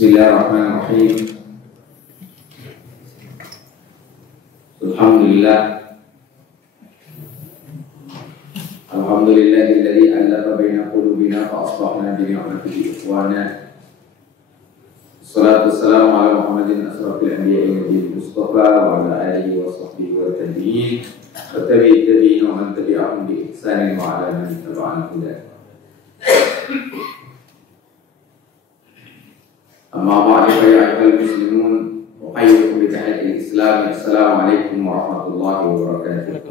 Bismillahirrahmanirrahim. Alhamdulillahilladzi 'allafa baina qulubina fa asbahna bi ni'matihi ikhwana. Wassalatu wassalamu ala Muhammadin asrafil anbiya'i wa nabiyil mustafa wa ala alihi wa sahbihi wa tabi'in wa tabi'in wa man tabi'ahum bi ihsanin wa ala man tabi'ahum bi ihsan. Amma ba'du fa ya ayyuhal muslimun uhayyukum bi tahiyatil islam. Assalamualaikum warahmatullahi wabarakatuh.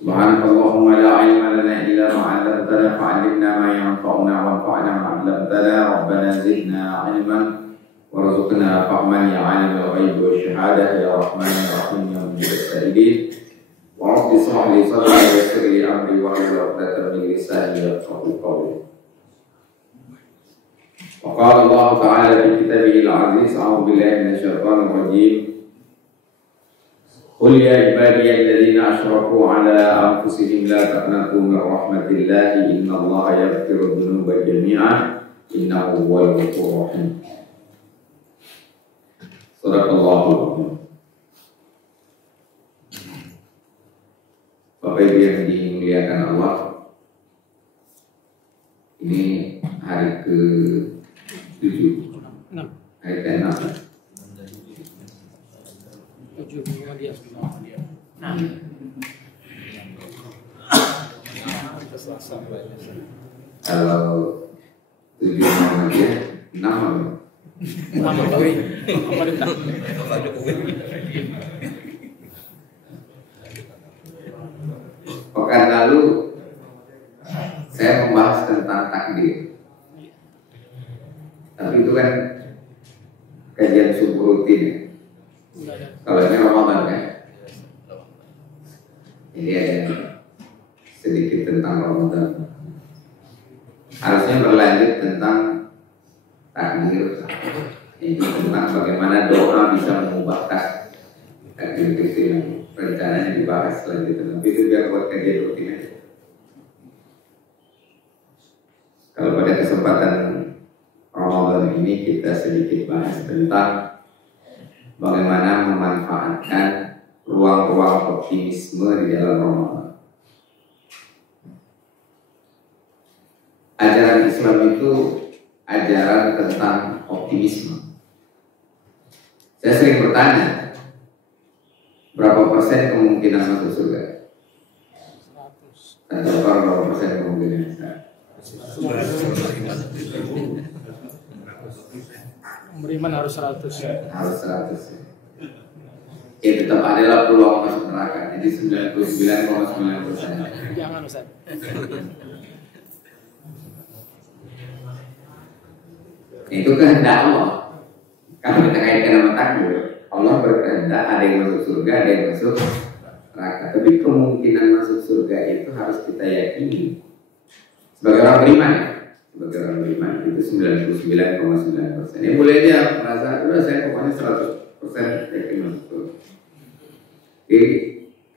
Subhanakallahumma la ilma lana illa ma 'allamtana fa'allimna ma yanfa'una wanfa'na ma 'allamtana rabbana zidna 'ilman warzuqna fahman ya 'alimul ghaib wasyahadah ya rahman ya rahim ya mujibas sa'ilin. Wa rabbi shrah li sadri wa yassir li amri wa hlul 'uqdatam min lisani yafqahu qawli. وقال الله تعالى في كتابه العزيز أعوذ بالله من الشيطان الرجيم قل يا عبادي الذين أشركوا على أنفسهم لا تقنطوا من رحمة الله إن الله يغفر الذنوب جميعا إنه هو الغفور الرحيم. صدق الله العظيم. Bapak Ibu yang dimuliakan Allah, ini hari ke 7, hari ke-6. 7 Muhammadiyah. Kalau 7 Muhammadiyah, 6 Pekan lalu saya membahas tentang takdir. Tapi itu kan kajian subuh rutin ya. Kalau ini Ramadan kan. Ini ada sedikit tentang Ramadan. Harusnya berlanjut tentang takdir. Ini tentang bagaimana doa bisa mengubah takdir itu yang rencananya dibahas selanjutnya. Tapi itu biar buat kajian rutin aja. Kalau pada kesempatan Ramadan ini kita sedikit bahas tentang bagaimana memanfaatkan ruang-ruang optimisme di dalam Ramadan. Ajaran Islam itu ajaran tentang optimisme. Saya sering bertanya, berapa persen kemungkinan masuk surga? Dan berapa persen kemungkinan Beriman harus 100 ya. Harus 100 ya. Ya tetap adalah peluang masuk neraka. Jadi 99,9%. Jangan Ustaz. Itu kehendak Allah. Kalau kita kaitkan sama takdir, Allah berkehendak ada yang masuk surga, ada yang masuk neraka. Tapi kemungkinan masuk surga itu harus kita yakini. Sebagai orang beriman ya. Sebagai orang beriman itu 99,9%. Ya boleh dia merasa, udah saya pokoknya 100% yakin masuk surga. Jadi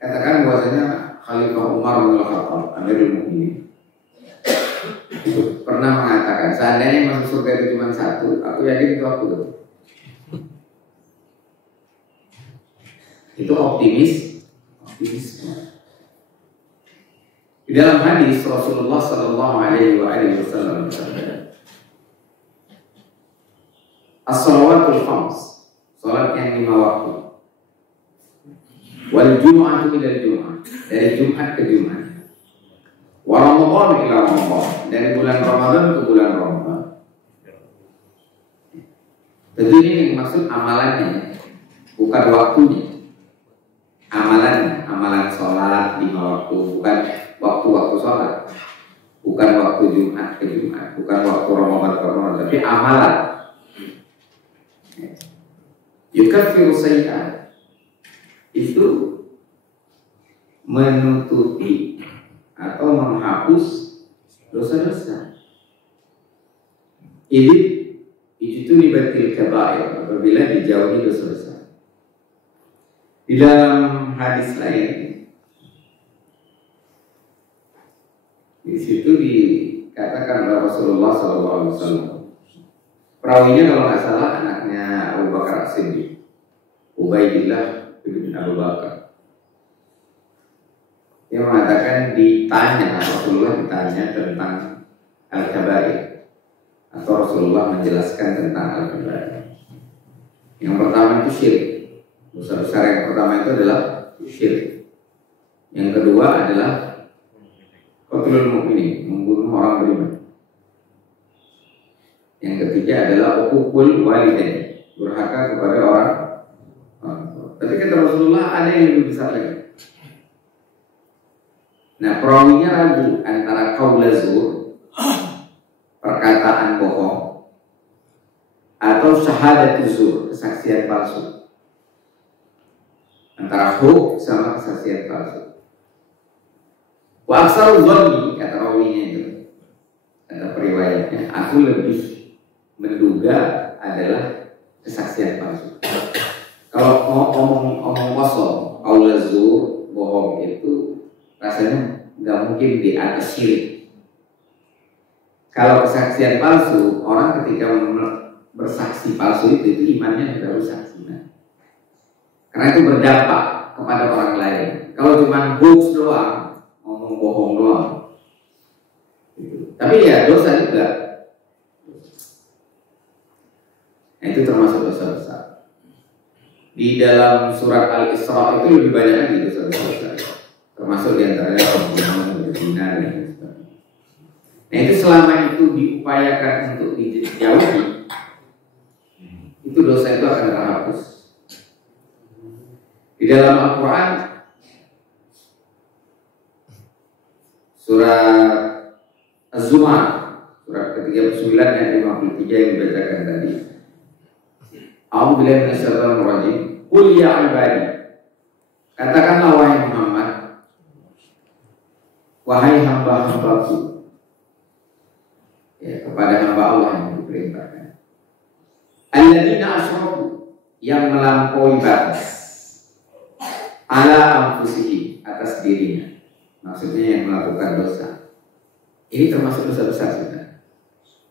katakan bahwasanya Khalifah Umar bin Khattab, Amirul Mukminin, itu pernah mengatakan, seandainya masuk surga itu cuma 1, aku yakin itu aku. Itu optimisme. Di dalam hadis Rasulullah sallallahu alaihi wasallam bersabda, "As-shalawatul khams", salat yang 5 waktu. Wal jumu'atu ila jumu'ah, dari Jumat ke Jumat. Wa Ramadan ila Ramadan, dari bulan Ramadan ke bulan Ramadan. Tentu ini yang maksud amalannya, bukan waktunya. Amalan sholat 5 waktu, bukan waktu-waktu sholat, bukan waktu Jumat ke Jumat, bukan waktu Ramadan ke Ramadan, tapi amalan. Yukaffiru sayyi'at, itu menutupi atau menghapus dosa-dosa. Itu libatil kabair, apabila dijauhi dosa-dosa. Di dalam hadis lain, di situ dikatakan oleh Rasulullah SAW. Perawinya kalau nggak salah anaknya Abu Bakar As-Siddiq, Ubaidillah bin Abu Bakar. Dia mengatakan Rasulullah ditanya tentang Al-Kabair, atau Rasulullah menjelaskan tentang Al-Kabair. Yang pertama itu syirik. Dosa besar yang pertama itu adalah syirik. Yang kedua adalah qatlul mu'minin, membunuh orang beriman. Yang ketiga adalah uququl walidain, durhaka kepada orang tua. Tapi kata Rasulullah ada yang lebih besar lagi. Nah, perawinya ragu antara qaul zur, perkataan bohong, atau syahadat zur, kesaksian palsu. Antara hoax sama kesaksian palsu. Wa aksaru dhanni, kata rawinya itu, kata periwayatnya, aku lebih menduga adalah kesaksian palsu. Kalau mau omong kosong, qaul zur, bohong itu rasanya nggak mungkin di atas syirik. Kalau kesaksian palsu, orang ketika bersaksi palsu itu imannya sudah rusak. Karena itu berdampak kepada orang lain. Kalau cuma hoax doang, ngomong bohong doang, tapi ya dosa juga. Nah, itu termasuk dosa besar. Di dalam surat Al-Isra itu lebih banyak lagi dosa besar. Termasuk diantaranya pembunuhan, berzina dan sebagainya. Nah, itu selama itu diupayakan untuk dijauhi, itu dosa itu akan terhapus. Di dalam Al-Quran surat Az-Zumar, surat ke-39 ayat 53 yang dibacakan tadi. A'udzubillahi minasyaitonir rajim. Qul ya ibadi, katakanlah wahai Muhammad, wahai hamba-hambaku, ya, kepada hamba Allah yang diperintahkan, alladzina asyraku, yang melampaui batas, ala anfusihim, atas dirinya, maksudnya yang melakukan dosa. Ini termasuk dosa besar sudah.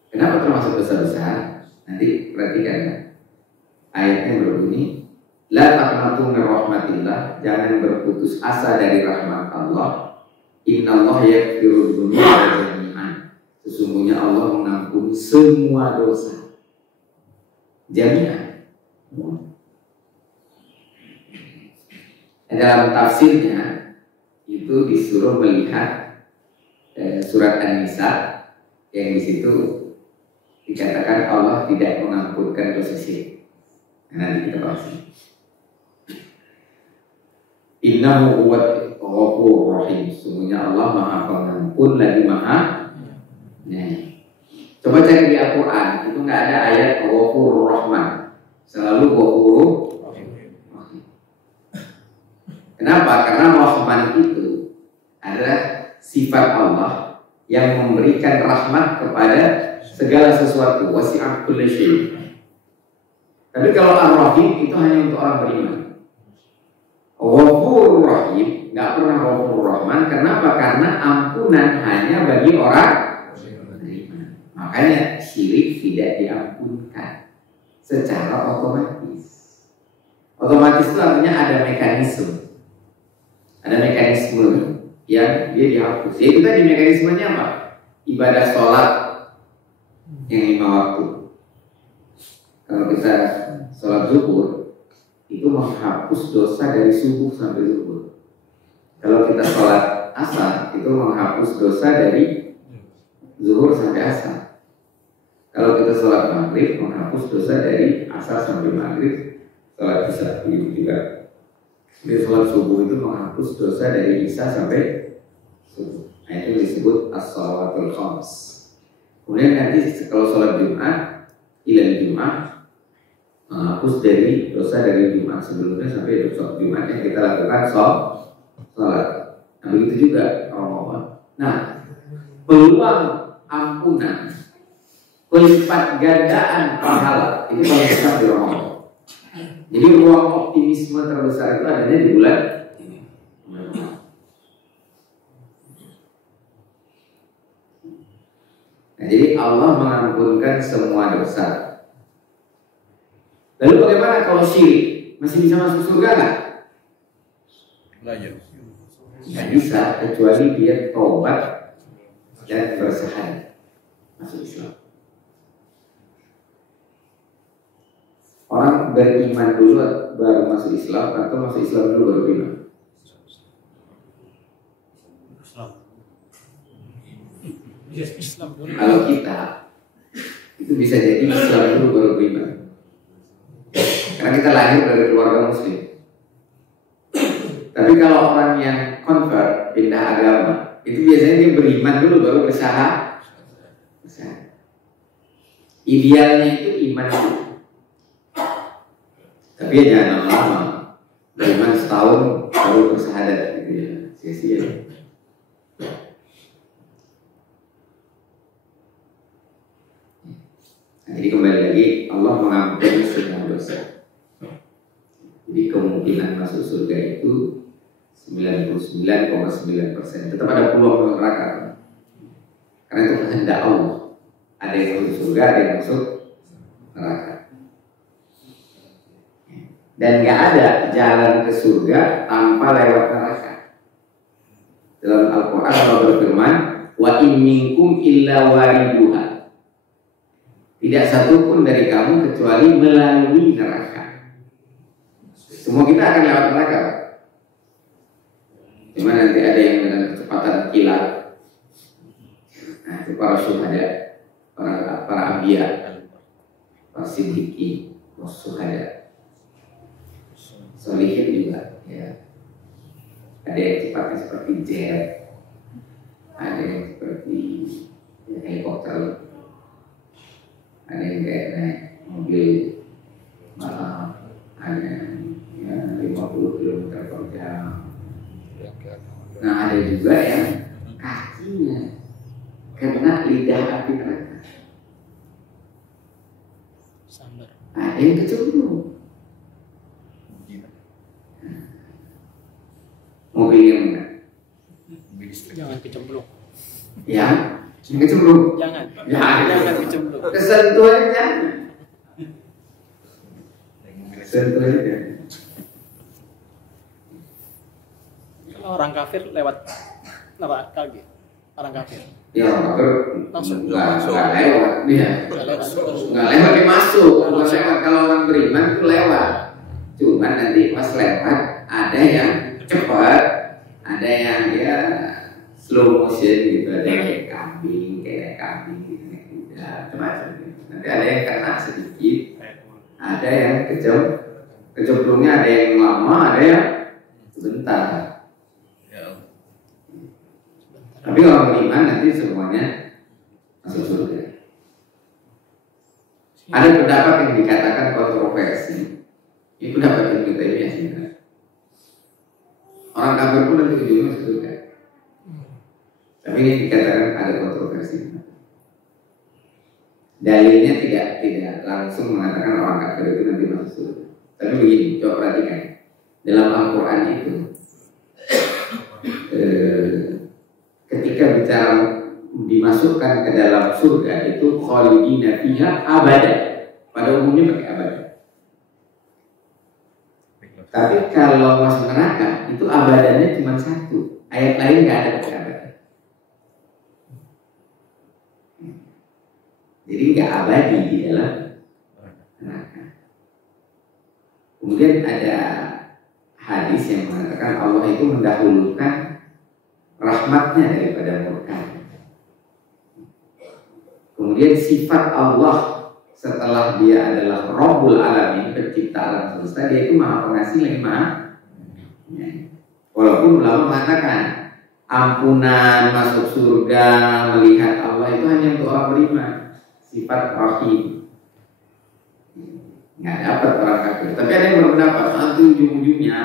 Kenapa termasuk dosa besar? Nanti perhatikan ya. Ayatnya berbunyi, la taqnatu min rahmatillah, jangan berputus asa dari rahmat Allah. Innallaha yaghfiru dzunuba jami'an, sesungguhnya Allah mengampuni semua dosa jami'an. Dalam tafsirnya itu disuruh melihat surat An-Nisa yang di situ dikatakan Allah tidak mengampunkan dosa syirik. Nanti kita bahas. Innahu huwal ghafurur rahim, sesungguhnya Allah Maha Pengampun lagi Maha. Nah, coba cari di Al-Quran, itu nggak ada ayat Ghafurur Rahman, selalu Ghafurur Rahim. Kenapa? Karena Rahman itu adalah sifat Allah yang memberikan rahmat kepada segala sesuatu, wasi'at kulli syai'. Tapi kalau Ar-Rahim itu hanya untuk orang beriman. Ghafurur Rahim nggak pernah Ghafurur Rahman. Kenapa? Karena ampunan hanya bagi orang beriman. Makanya syirik tidak diampunkan secara otomatis. Otomatis itu artinya ada mekanisme. Ada mekanisme yang dia dihapus. Jadi tadi mekanismenya apa? Ibadah sholat yang 5 waktu. Kalau kita sholat zuhur itu menghapus dosa dari subuh sampai zuhur. Kalau kita sholat asar itu menghapus dosa dari zuhur sampai asar. Kalau kita sholat maghrib menghapus dosa dari asar sampai maghrib. Sholat isya itu juga. Jadi sholat subuh itu menghapus dosa dari isya sampai subuh. Nah, itu disebut as-shalawatul khams. Kemudian nanti kalau sholat Jumat, ilal Jumat, menghapus dari dosa dari Jumat sebelumnya sampai sholat Jumat yang kita lakukan sholat. Nah, begitu juga Ramadan. Nah, peluang ampunan, pelipat gandaan pahala itu paling besar di Ramadan. Jadi ruang optimisme terbesar itu adanya di bulan ini. jadi Allah mengampunkan semua dosa. Lalu bagaimana kalau syirik? Masih bisa masuk surga nggak? Nggak bisa, kecuali dia taubat dan bersahadat masuk Islam. Orang beriman dulu baru masuk Islam, atau masuk Islam dulu baru beriman? Islam dulu. Kalau kita itu bisa jadi Islam dulu baru beriman, karena kita lahir dari keluarga Muslim. Tapi kalau orang yang convert, pindah agama, itu biasanya dia beriman dulu baru bersahadat. Idealnya itu iman dulu. Tapi ya jangan lama-lama. Beriman setahun baru bersahadat gitu ya. Sia-sia. Nah, jadi kembali lagi, Allah mengampuni semua dosa. Jadi kemungkinan masuk surga itu 99,9%. Tetap ada peluang masuk neraka. Karena itu kehendak Allah. Ada yang masuk surga, ada yang masuk neraka. Dan nggak ada jalan ke surga tanpa lewat neraka. Dalam Al-Quran Allah berfirman, wa in minkum illa wariduha. Tidak satu pun dari kamu kecuali melalui neraka. Semua kita akan lewat neraka. Cuma nanti ada yang dengan kecepatan kilat. Nah, itu para syuhada, para anbiya, para siddiqin, syuhada, solihin juga. Ya. Ada yang cepatnya seperti jet, ada yang seperti ya, helikopter, ada yang kayak naik mobil malam, ada yang 50 km per jam. Nah, ada juga yang kakinya kena lidah api neraka. Ada yang kecemplung. Mobil yang mana? Jangan kecemplung. Ya, yang kecemplung. Jangan. Ya, Jangan kecemplung. kesentuh aja. Kesentuh aja. Kalau orang kafir lewat neraka gitu. Orang kafir. Ya, kafir Langsung nggak lewat dia. Nggak lewat. Nggak lewat dia masuk. Nggak lewat. Kalau orang beriman itu lewat. Cuman nanti pas lewat ada yang cepat, ada yang ya slow motion gitu, ada yang kayak kambing gitu, macam-macam. Nanti ada yang kena sedikit, ada yang kecemplungnya, ada yang lama, ada yang sebentar. Tapi orang beriman nanti semuanya masuk surga. Ada pendapat yang dikatakan kontroversi. Ini pendapat yang kita ini orang kafir pun nanti ujungnya masuk surga. Tapi ini dikatakan ada kontroversi. Dalilnya tidak langsung mengatakan orang kafir itu nanti masuk surga. Tapi begini, coba perhatikan. Dalam Al-Quran itu ketika bicara dimasukkan ke dalam surga itu khalidina fiha abada. Pada umumnya pakai abada. Tapi kalau masuk neraka itu abadannya cuma satu. Ayat lain nggak ada pakai abadan. Jadi nggak abadi di dalam neraka. Kemudian ada hadis yang mengatakan Allah itu mendahulukan rahmatnya daripada murka. Kemudian sifat Allah setelah dia adalah Rabbul Alamin, pencipta alam semesta, dia itu maha pengasih lagi maha. Walaupun ulama mengatakan ampunan masuk surga melihat Allah itu hanya untuk orang beriman, sifat rahim. Nggak dapat orang kafir. Tapi ada yang berpendapat nanti ujung-ujungnya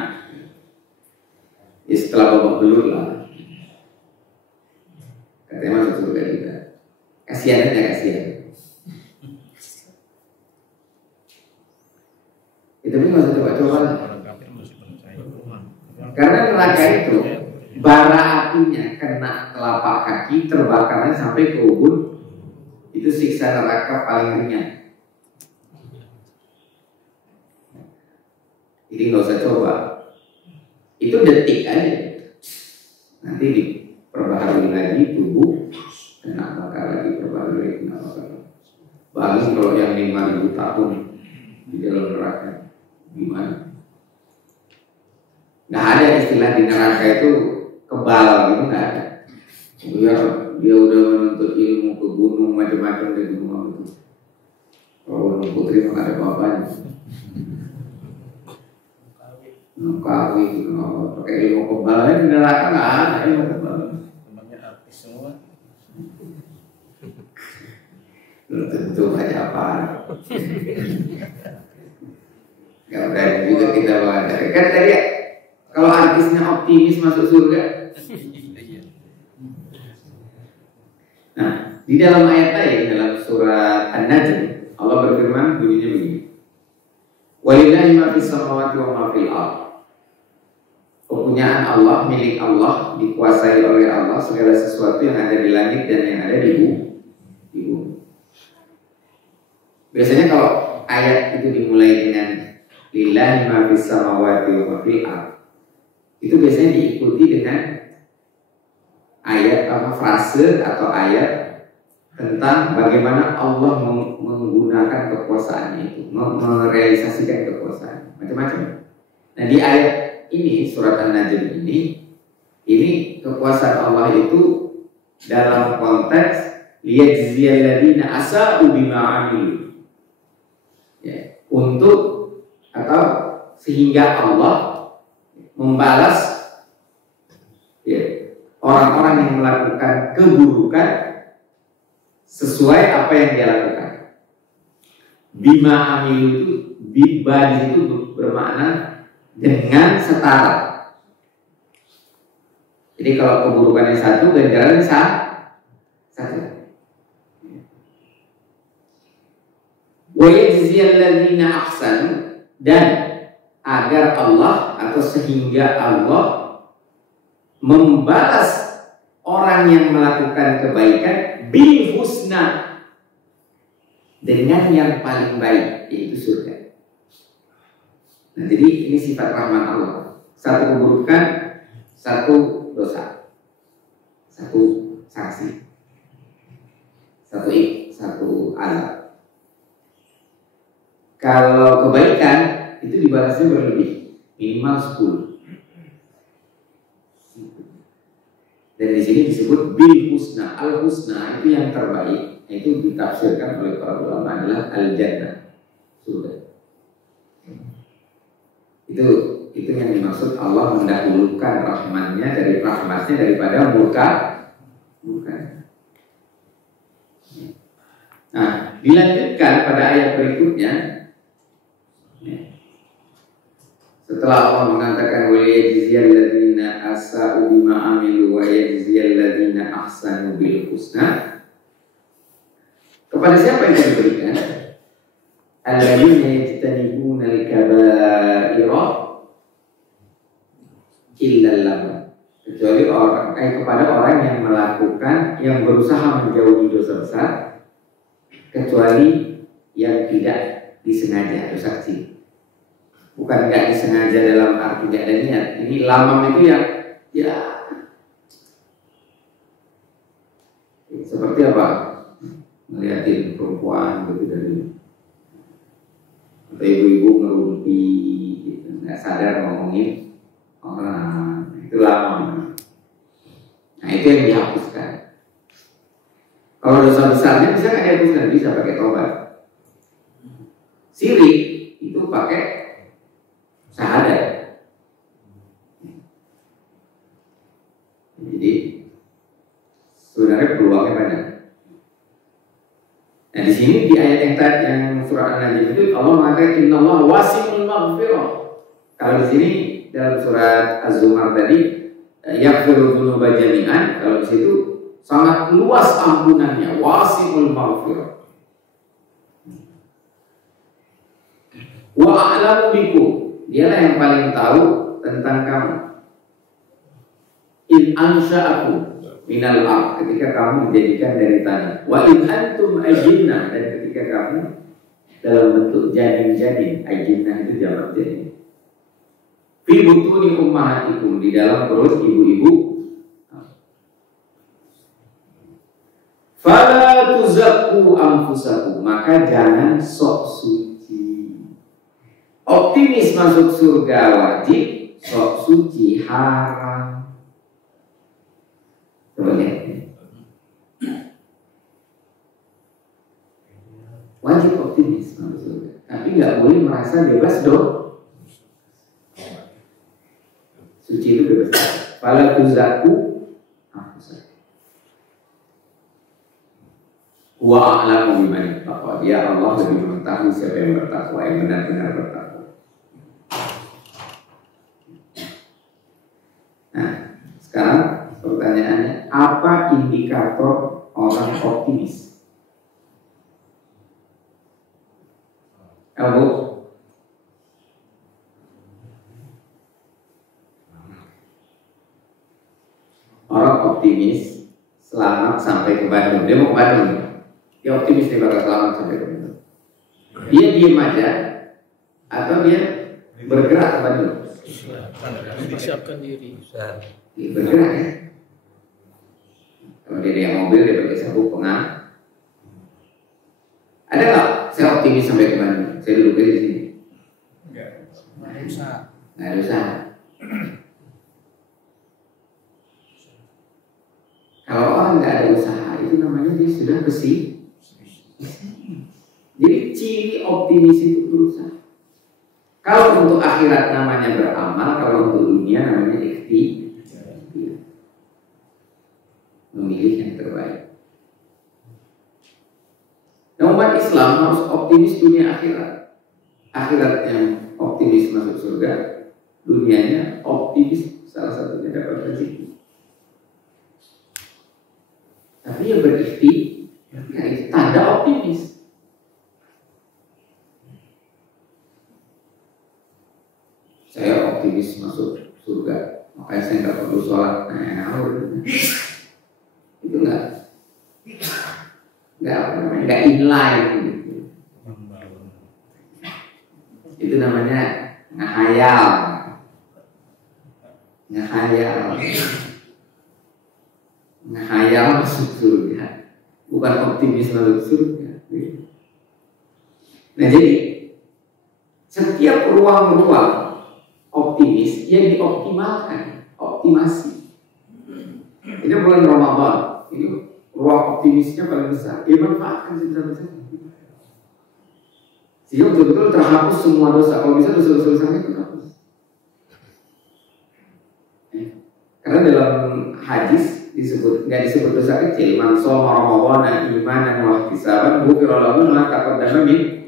ya setelah babak belur lah, katanya masuk surga juga. Kasihannya kasihan. Itu pun nggak usah coba-coba lah. Karena neraka itu bara apinya kena telapak kaki, terbakarnya sampai ke ubun itu siksa neraka paling ringan. Jadi nggak usah coba. Itu detik aja. Nanti diperbaharui lagi tubuh, kena bakar lagi, perbaharui, kena bakar lagi. Bagi kalau yang 5.000 tahun di dalam neraka, gimana? Nggak ada istilah di neraka itu kebal gitu, nggak ada. Dia udah menuntut ilmu ke gunung macam-macam di gunung itu. Kalau putri nggak ada apa-apanya. Kawin gitu, pakai ilmu kebal di neraka nggak ada ilmu kebal. Namanya artis semua. Belum tentu aja apa. Gak berani juga kita baca. Kan tadi ya, kalau artisnya optimis masuk surga. Nah, di dalam ayat lain dalam surat An-Najm Allah berfirman bunyinya begini. Walillahi ma fis samawati wa ma fil ardh. Kepunyaan Allah, milik Allah, dikuasai oleh Allah segala sesuatu yang ada di langit dan yang ada di bumi. Biasanya kalau ayat itu dimulai dengan lillahi ma fis samawati wa ma fil ardh, itu biasanya diikuti dengan ayat atau frase atau ayat tentang bagaimana Allah menggunakan kekuasaannya itu, merealisasikan kekuasaan macam-macam. Nah di ayat ini surat An-Najm ini kekuasaan Allah itu dalam konteks liyajziyal ladzina asa'u bima 'amilu. Ya, untuk atau sehingga Allah membalas ya, orang-orang yang melakukan keburukan sesuai apa yang dia lakukan. Bima 'amilu itu bima itu bermakna dengan setara. Jadi kalau keburukannya satu, ganjarannya satu. Wa yajziyal ladzina ahsanu, dan agar Allah atau sehingga Allah membalas orang yang melakukan kebaikan bil husna, dengan yang paling baik, yaitu surga. Nah, jadi ini sifat rahmat Allah. Satu keburukan, satu dosa, satu sanksi, satu azab. Kalau kebaikan itu dibalasnya berlebih, minimal 10. Dan di sini disebut bil husna. Al husna itu yang terbaik. Itu ditafsirkan oleh para ulama adalah al jannah, surga. Itu yang dimaksud Allah mendahulukan rahmatnya daripada murka. Nah, dilanjutkan pada ayat berikutnya. Setelah Allah mengatakan wa yajziyal ladzina asa'u bima 'amilu wa yajziyal ladzina ahsanu bil husna. Kepada siapa yang diberikan? Alladzina yajtanibuna al-kaba'ira illa lamam. Kecuali kepada orang yang melakukan, yang berusaha menjauhi dosa besar, kecuali yang tidak disengaja, dosa kecil. Bukan nggak disengaja dalam arti tidak ada niat. Ini lamam itu yang ya seperti apa? Melihatin perempuan gitu dari atau ibu-ibu ngerumpi gitu, nggak sadar ngomongin orang, itu lamam. Nah itu yang dihapuskan. Kalau dosa besarnya bisa nggak dihapuskan? Bisa pakai tobat. Sirik itu pakai syahadat. Jadi sebenarnya peluangnya banyak. Nah di sini di ayat yang surah An-Najm itu Allah mengatakan innallaha wasi'ul maghfirah. Kalau di sini dalam surat Az-Zumar tadi yaghfiru dzunuba jami'an, kalau di situ sangat luas ampunannya, wasi'ul maghfirah. Wa a'lamu bikum, dialah yang paling tahu tentang kamu. In ansha'akum, minal ard, ketika kamu dijadikan dari tanah. Wa in antum ajinnah, dan ketika kamu dalam bentuk janin-janin. Ajinnah itu jamak janin. Fi butuni ummahatikum, di dalam perut ibu-ibu. Fala tuzakku anfusakum, maka jangan sok suci. Optimis masuk surga wajib, sok suci haram. Coba lihat. Wajib optimis masuk surga, tapi nggak boleh merasa bebas dong. Suci itu bebas. Fala tuzakku anfusakum. Wa a'lamu biman ittaqa. Ya Allah lebih mengetahui siapa yang bertakwa, yang benar-benar bertakwa. Nah, sekarang pertanyaannya, apa indikator orang optimis? Abu, orang optimis selamat sampai ke Bandung. Dia mau ke Bandung. Dia optimis nih bakal selamat sampai ke Bandung. Dia diem aja atau dia bergerak ke Bandung? Disiapkan diri. Dia bergerak ya. Kalau dia yang mobil, dia pakai sabuk pengang. Ada nggak? Saya optimis sampai ke Bandung. Saya duduk di sini. Nggak usah. Nggak usah. Kalau orang nggak ada usaha, itu namanya dia sudah besi. Jadi ciri optimis itu berusaha. Kalau untuk akhirat namanya beramal, kalau untuk dunia namanya ikhtiar. Memilih yang terbaik. Nah, umat Islam harus optimis dunia akhirat. Akhiratnya optimis masuk surga, dunianya optimis salah satunya dapat rezeki. Tapi yang berikhtiar, ya itu tanda optimis. Saya optimis masuk surga, makanya saya nggak perlu sholat. Itu nggak inline gitu. Itu namanya ngehayal, ngehayal masuk surga, bukan optimis masuk surga. Nah jadi setiap ruang-ruang optimis yang dioptimalkan, optimasi. Ini bulan Ramadan, ini ruang optimisnya paling besar. Dia manfaatkan sebesar-besarnya. Sehingga betul-betul terhapus semua dosa. Kalau bisa dosa-dosanya terhapus. Karena dalam hadis disebut, nggak disebut dosa kecil. Man shoma Ramadhana imanan wa ihtisaban ghufira lahu ma taqaddama min.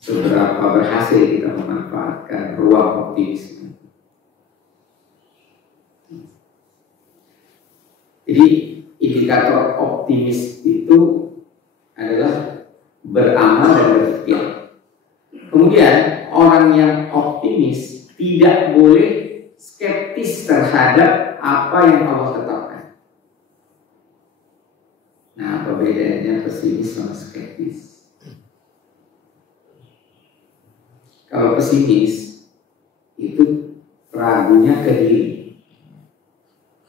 Seberapa berhasil kita memanfaatkan ruang optimisme. Jadi indikator optimis itu adalah beramal dan berikhtiar. Kemudian orang yang optimis tidak boleh skeptis terhadap apa yang Allah tetapkan. Nah, apa bedanya pesimis sama skeptis? Kalau pesimis itu ragunya ke diri.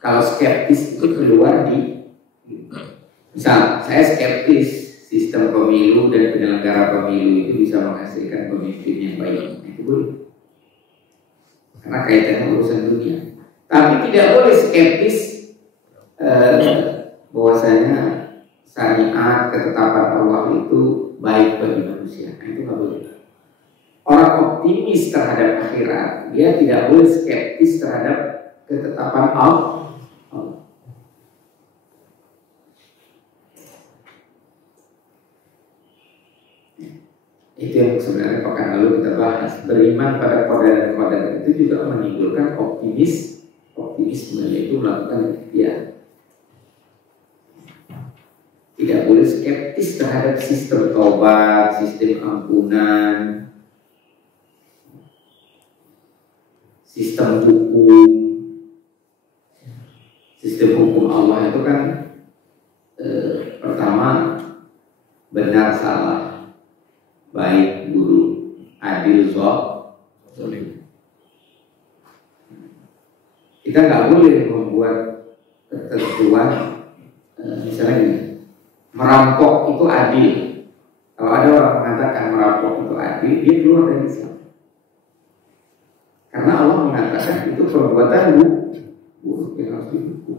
Kalau skeptis itu keluar di, misal saya skeptis sistem pemilu dan penyelenggara pemilu itu bisa menghasilkan pemimpin yang baik, itu boleh. Karena kaitannya urusan dunia. Tapi tidak boleh skeptis bahwasanya syariat ketetapan Allah itu baik bagi manusia. Itu nggak boleh. Orang optimis terhadap akhirat, dia tidak boleh skeptis terhadap ketetapan Allah. Itu yang sebenarnya pekan lalu kita bahas. Beriman pada qadar dan qadar itu juga menimbulkan optimisme, yaitu melakukan ikhtiar. tidak boleh skeptis terhadap sistem taubat, sistem ampunan, sistem hukum. Sistem hukum Allah itu kan pertama benar salah, baik buruk, adil zalim. Kita nggak boleh membuat ketentuan misalnya ini, merampok itu adil. Kalau ada orang mengatakan merampok itu adil, dia keluar dari Islam. Karena Allah mengatakan itu perbuatan buruk yang harus dihukum.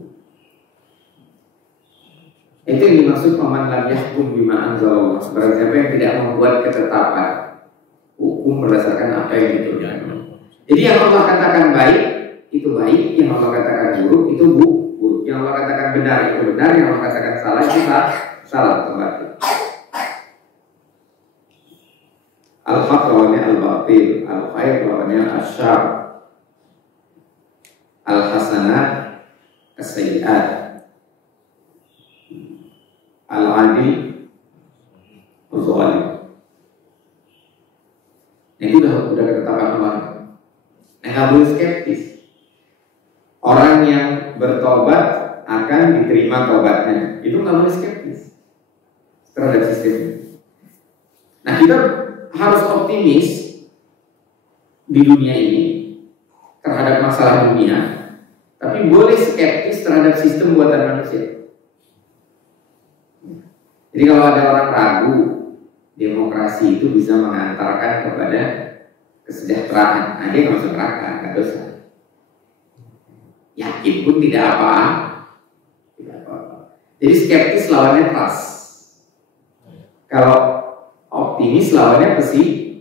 Itu yang dimaksud paman lam yahkum bima anzalallah. Barang siapa yang tidak membuat ketetapan hukum berdasarkan apa yang diturunkan. Jadi yang Allah katakan baik itu baik, yang Allah katakan buruk itu buruk, yang Allah katakan benar itu benar, yang Allah katakan salah itu salah kembali. Al-haq lawannya al-batil, al-khair lawannya al-syar, al-hasanat as-sayyi'at, al-adil al-zalim. Itu udah ketetapan Allah. Nggak boleh skeptis. Orang yang bertobat akan diterima tobatnya. Itu nggak boleh skeptis terhadap sistemnya. Nah, kita harus optimis di dunia ini terhadap masalah dunia, tapi boleh skeptis terhadap sistem buatan manusia. Jadi kalau ada orang ragu demokrasi itu bisa mengantarkan kepada kesejahteraan, ada yang masuk neraka, nggak dosa. Yakin pun tidak apa-apa. Jadi skeptis lawannya trust. Kalau optimis lawannya pesimis.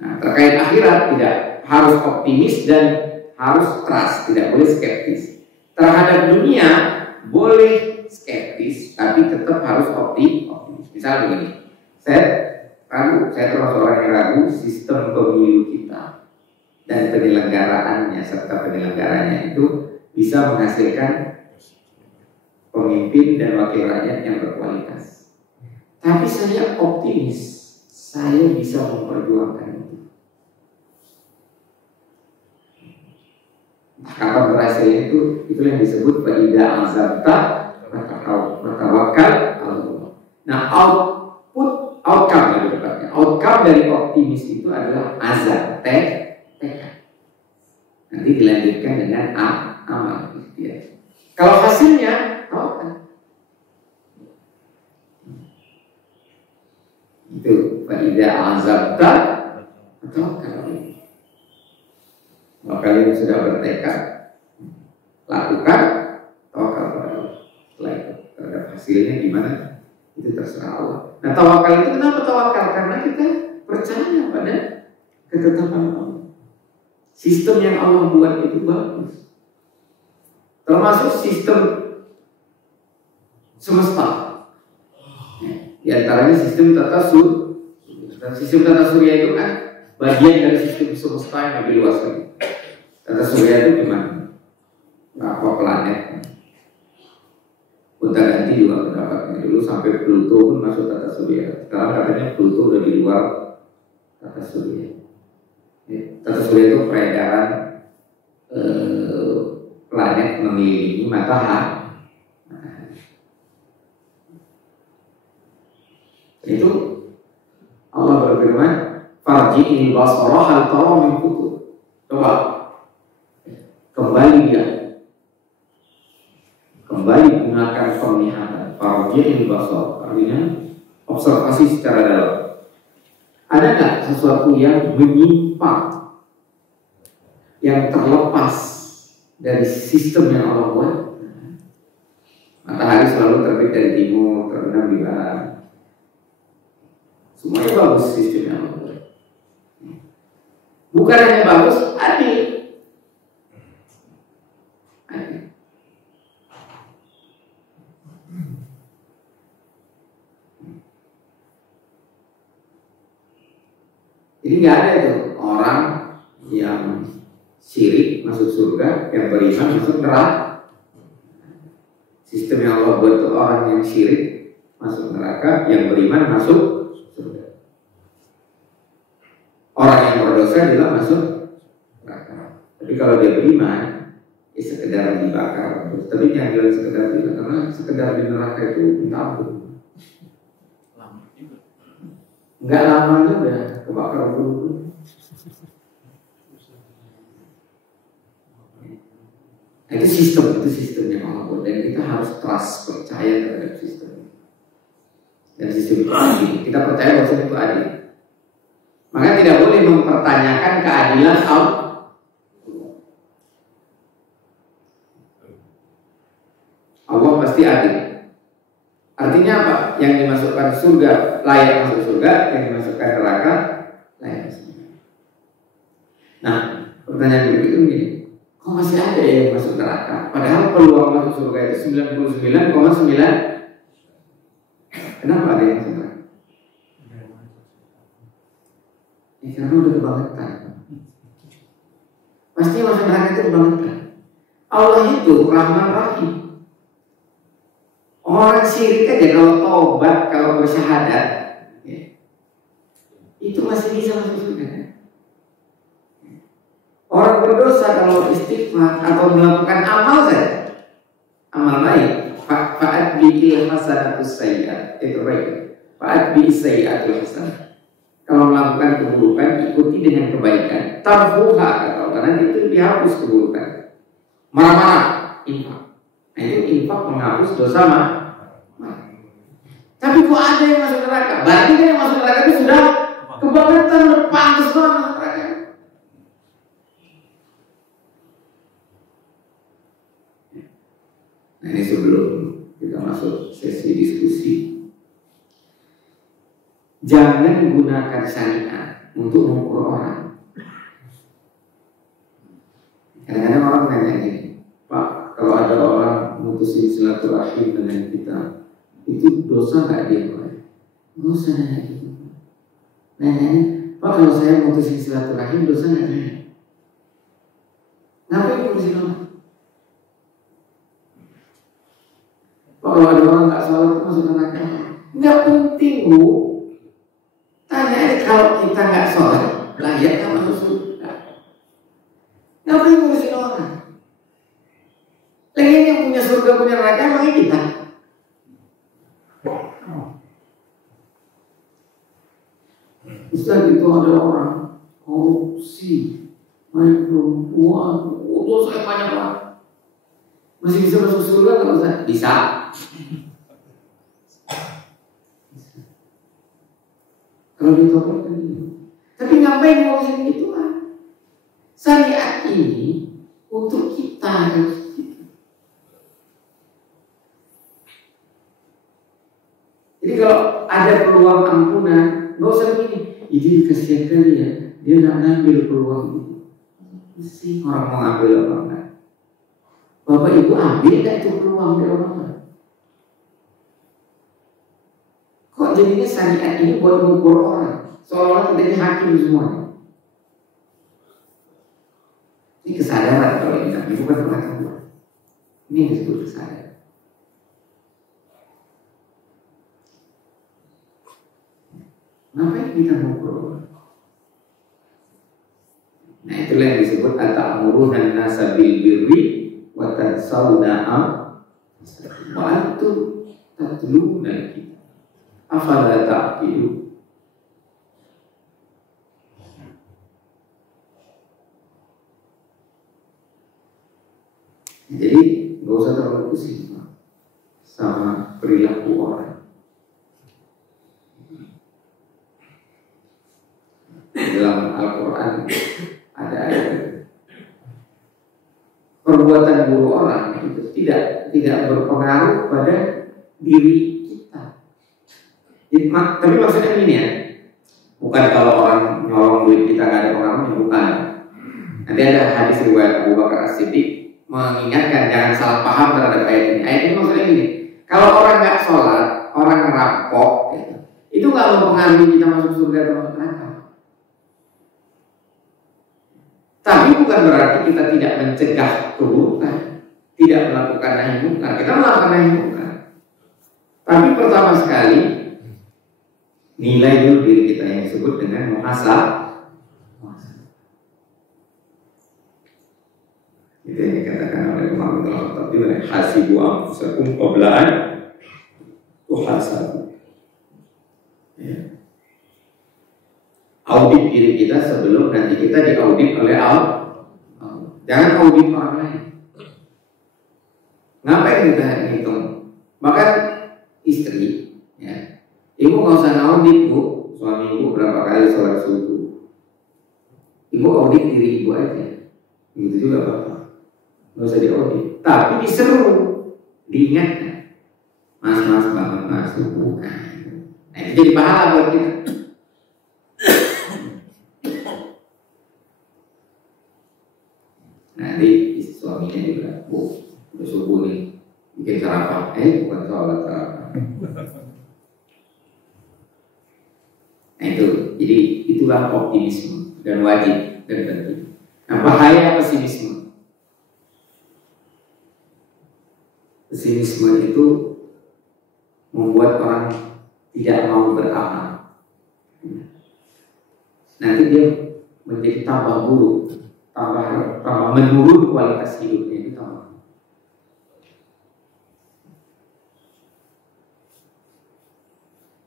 Nah, terkait akhirat tidak harus optimis dan harus trust, tidak boleh skeptis. Terhadap dunia boleh skeptis, tapi tetap harus optimis. Misalnya begini, saya termasuk orang yang ragu sistem pemilu kita dan penyelenggaraannya serta penyelenggaranya itu bisa menghasilkan pemimpin dan wakil rakyat yang berkualitas. Tapi saya optimis, saya bisa memperjuangkan itu. Kapan berhasilnya itu yang disebut fa'idha azabta matawakkal Allah. Nah, outcome lebih tepatnya. Outcome dari optimis itu adalah azab, tekad. Nanti dilanjutkan dengan amal. Kalau hasilnya tawakal. Itu fa'idha azabta matawakkal. Kalau kalian sudah bertekad, lakukan tawakal pada Allah. Setelah itu terhadap hasilnya gimana? Itu terserah Allah. Nah, tawakal itu kenapa tawakal? Karena kita percaya pada ketetapan Allah. Sistem yang Allah buat itu bagus. Termasuk sistem semesta. Di antaranya sistem tata surya. Dan sistem tata surya itu kan bagian dari sistem semesta yang lebih luas lagi. Tata surya itu gimana? Berapa planet? Udah ganti juga pendapatnya. Dulu sampai Pluto pun masuk tata surya. Sekarang katanya Pluto udah di luar tata surya. Tata surya itu peredaran planet mengelilingi matahari. Itu Allah berfirman, "Farji'il basara hal tara min futur." Coba kembali gunakan penglihatan. Farji'il basara artinya observasi secara dalam. Ada nggak sesuatu yang menyimpang, yang terlepas dari sistem yang Allah buat? Matahari selalu terbit dari timur, terbenam di barat. Semuanya bagus sistemnya Allah buat. Bukan hanya bagus, adil. Jadi nggak ada itu orang yang syirik masuk surga, yang beriman masuk neraka. Sistem yang Allah buat itu orang yang syirik masuk neraka, yang beriman masuk surga. Orang yang berdosa juga masuk neraka. Tapi kalau dia beriman, ya sekedar dibakar. Tapi jangan bilang sekedar dibakar, karena sekedar di neraka itu minta ampun. Enggak lama juga kebakar dulu. Nah, itu sistem yang Allah buat, dan kita harus trust, percaya terhadap sistem. Dan sistem itu adil. Kita percaya bahwa sistem itu adil. Maka tidak boleh mempertanyakan keadilan Allah. Allah pasti adil. Artinya apa? Yang dimasukkan surga layak masuk surga, yang dimasukkan neraka layak masuk neraka. Nah, pertanyaan berikutnya begini. Kok masih ada yang masuk neraka? Padahal peluang masuk surga itu 99,9. Kenapa ada yang masuk neraka? Ya, karena udah kebangetan. Pasti masuk neraka itu kebangetan. Allah itu Rahman Rahim. Orang syirik aja kalau taubat, kalau bersyahadat, ya, itu masih bisa masuk surga. Orang berdosa kalau istighfar atau melakukan amal saja, amal baik, fa'at bi'il hasanatus sayyi'at, itu baik. Fa'at bi'is sayyi'atul hasanah. Kalau melakukan keburukan, ikuti dengan kebaikan. Tarfuha, kata Allah, nanti itu dihapus keburukan. Marah-marah, infak. Nah, itu infak menghapus dosa marah. Tapi kok ada yang masuk neraka? Berarti kan yang masuk neraka itu sudah kebangetan, udah pantas banget masuk neraka. Nah, ini sebelum kita masuk sesi diskusi, jangan gunakan syariat untuk mengukur orang. Kadang-kadang orang nanya gini, Pak, kalau ada orang mutusin silaturahim dengan kita, itu dosa nggak dia? Nggak usah nanya gitu. Nanya, Pak, kalau saya mutusin silaturahim dosa nggak dia? Ngapain ngurusin orang? Pak, kalau ada orang nggak sholat itu masuk neraka? Nggak penting, Bu. Tanya aja, kalau kita nggak sholat, layak nggak masuk surga? Ngapain ngurusin orang? Lagian yang punya surga punya neraka emangnya kita? Ustaz, itu ada orang korupsi, main perempuan, dosa banyak banget. Masih bisa masuk surga nggak Ustaz? Bisa. Kalau ditobatkan gitu. Tapi ngapain ngurusin gituan? Syariat ini untuk kita. Jadi kalau ada peluang ampunan, nggak usah begini. Ini kasihan kali ya, dia nggak ngambil peluang itu. Mesti orang mau ngambil apa enggak? Bapak Ibu ambil nggak itu peluang dari orang lain? Kok jadinya syariat ini buat mengukur orang? Seolah-olah kita ini hakim semuanya. Ini kesadaran kalau ini kami bukan pengetahuan. Ini yang disebut kesadaran. Ngapain kita mengukur? Nah, itulah yang disebut at-ta'muruna an-nasa bil birri wa tansawna wa antum tatluna al-kitab. Afala ta'qilun? Jadi nggak usah terlalu pusing sama perilaku orang. Dalam Al-Quran ada ayat perbuatan buruk orang itu tidak berpengaruh pada diri kita. Tapi maksudnya ini ya, bukan kalau orang nyolong duit kita nggak ada pengaruhnya, bukan. Nanti ada hadis riwayat Abu Bakar As-Siddiq mengingatkan jangan salah paham terhadap ayat ini. Ayat ini maksudnya ini, kalau orang nggak sholat, orang ngerampok, gitu, itu nggak mempengaruhi kita masuk surga atau masuk neraka. Tapi bukan berarti kita tidak mencegah keburukan, tidak melakukan nahi munkar. Kita melakukan nahi nahi mungkar. Tapi pertama sekali nilai dulu diri kita yang disebut dengan muhasabah. Itu yang dikatakan oleh Umar bin Khattab juga, hasibu anfusakum qabla an tuhasabu. Ya. Audit diri kita sebelum nanti kita diaudit oleh Allah. Jangan audit orang lain. Ngapain kita hitung? Bahkan istri, ya, ibu nggak usah audit bu, suami ibu berapa kali sholat subuh. Ibu audit diri ibu aja. Begitu juga bapak. Nggak usah diaudit, tapi diseru, diingatkan. Mas bangun mas subuh. Nah itu jadi pahala buat kita. Nanti suaminya juga, bu, udah subuh nih, bikin sarapan. Bukan sholat sarapan. Nah itu, jadi itulah optimisme dan wajib dan penting. Nah bahaya pesimisme. Pesimisme itu membuat orang tidak mau beramal. Nanti dia menjadi tambah buruk, tambah menurun kualitas hidupnya itu tambah.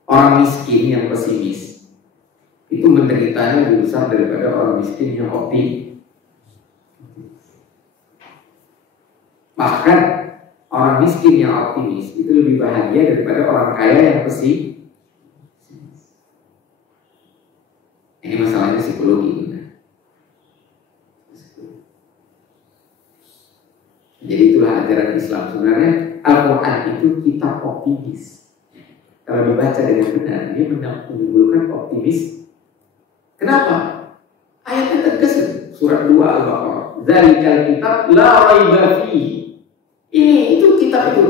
Orang miskin yang pesimis itu menderitanya lebih besar daripada orang miskin yang optimis. Bahkan orang miskin yang optimis itu lebih bahagia daripada orang kaya yang pesimis. Ini masalahnya psikologi. Jadi itulah ajaran Islam. Sebenarnya Al-Quran itu kitab optimis. Kalau dibaca dengan benar, dia menimbulkan optimis. Kenapa? Ayatnya tegas, surat 2 Al-Baqarah. Dzalikal kitab la raiba fihi. Itu kitab itu,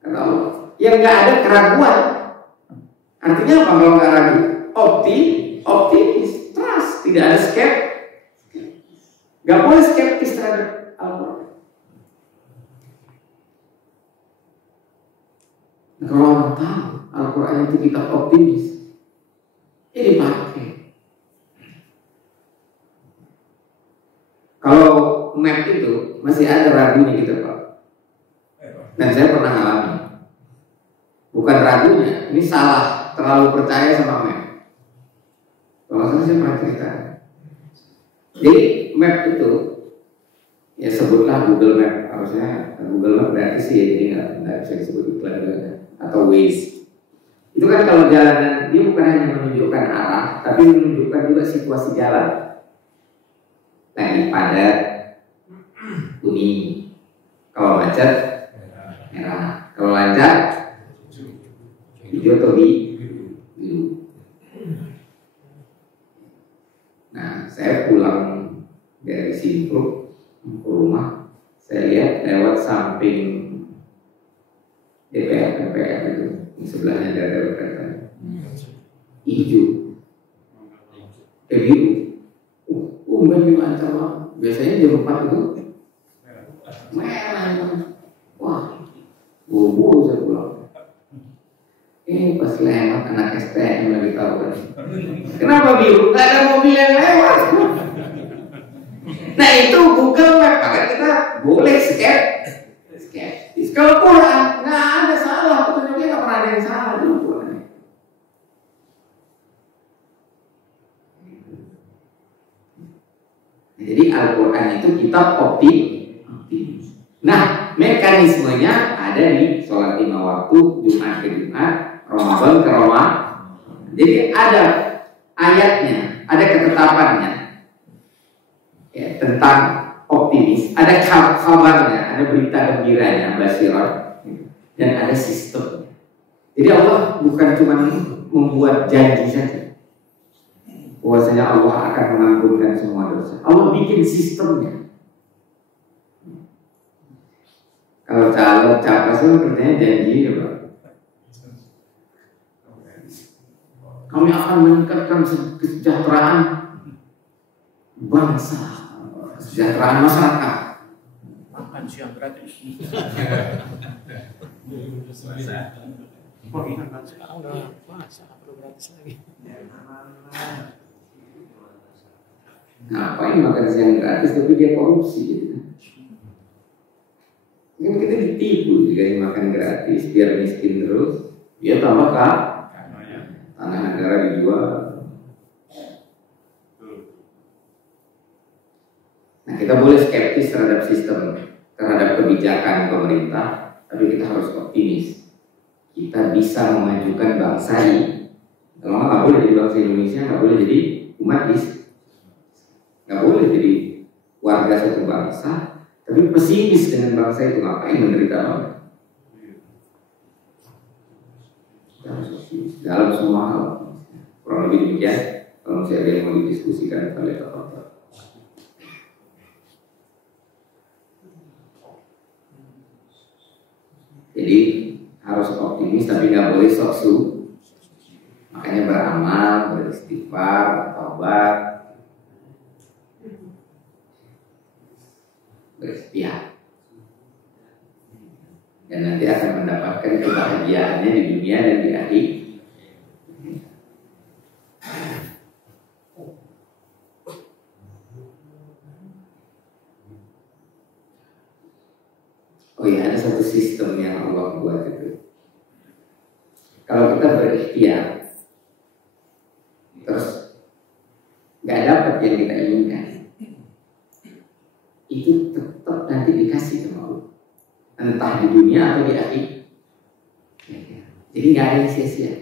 kata Allah, yang nggak ada keraguan. Artinya apa kalau nggak ragu? Optimis, trust, tidak ada skeptis. Nggak boleh skeptis terhadap Al-Quran. Nah, kalau orang tahu Al-Quran itu kitab optimis, ya dipakai. Kalau map itu masih ada ragunya gitu Pak. Dan saya pernah alami. Bukan ragunya, ini salah, terlalu percaya sama map. Kalau saya pernah cerita. Jadi map itu, ya sebutlah Google Map. Harusnya Google Map berarti sih ya, jadi nggak bisa disebut iklan juga. Atau Waze. Itu kan kalau jalanan, dia bukan hanya menunjukkan arah, tapi menunjukkan juga situasi jalan. Lagi padat, kuning. Kalau macet, merah. Kalau lancar, hijau atau biru. Nah, saya pulang dari Simpro ke rumah, saya lihat lewat samping DPR itu, di sebelahnya ada kereta hijau, biru. Umumnya lancar banget. Biasanya jam 4 itu merah. Wah, bobo saya pulang. Pas lewat anak STM lagi tahu kan. Kenapa biru? Gak ada mobil yang lewat. Nah itu Google Map, maka kita boleh skeptis. Kalau Quran nggak ada salah, petunjuknya nggak pernah ada yang salah dulu Quran. Jadi Al-Quran itu kitab optimis. Nah, mekanismenya ada di sholat 5 waktu, Jumat ke Jumat, Ramadan ke Ramadan. Jadi ada ayatnya, ada ketetapannya ya, tentang optimis. Ada kabarnya, ada berita gembiranya, basyirah, dan ada sistemnya. Jadi Allah bukan cuma membuat janji saja bahwasanya Allah akan mengampunkan semua dosa. Allah bikin sistemnya. Kalau calon capres itu katanya janji ya Pak. Kami akan meningkatkan kesejahteraan bangsa, kesejahteraan masyarakat. Makan siang gratis. Sekarang udah puasa, nggak perlu gratis lagi. Ngapain makan siang gratis tapi dia korupsi gitu. Kan kita ditipu dikasih makan gratis biar miskin terus. Dia tambah tanah negara dijual. Nah, kita boleh skeptis terhadap sistem, terhadap kebijakan pemerintah, tapi kita harus optimis. Kita bisa memajukan bangsa ini. Kalau nggak boleh jadi bangsa Indonesia, nggak boleh jadi umat Islam. Nggak boleh jadi warga satu bangsa, tapi pesimis dengan bangsa itu, ngapain menderita banget. Kita harus optimis dalam semua hal. Kurang lebih demikian. Kalau masih ada yang mau didiskusikan, kita lihat apa. Jadi harus optimis tapi nggak boleh sok-su. Makanya beramal, beristighfar, taubat, berikhtiar. Dan nanti akan mendapatkan kebahagiaannya di dunia dan di akhirat. Oh iya, ada satu sistem yang Allah buat itu. Kalau kita berikhtiar, terus nggak dapat yang kita inginkan, itu tetap nanti dikasih sama Allah, entah di dunia atau di akhirat. Jadi nggak ada yang sia-sia.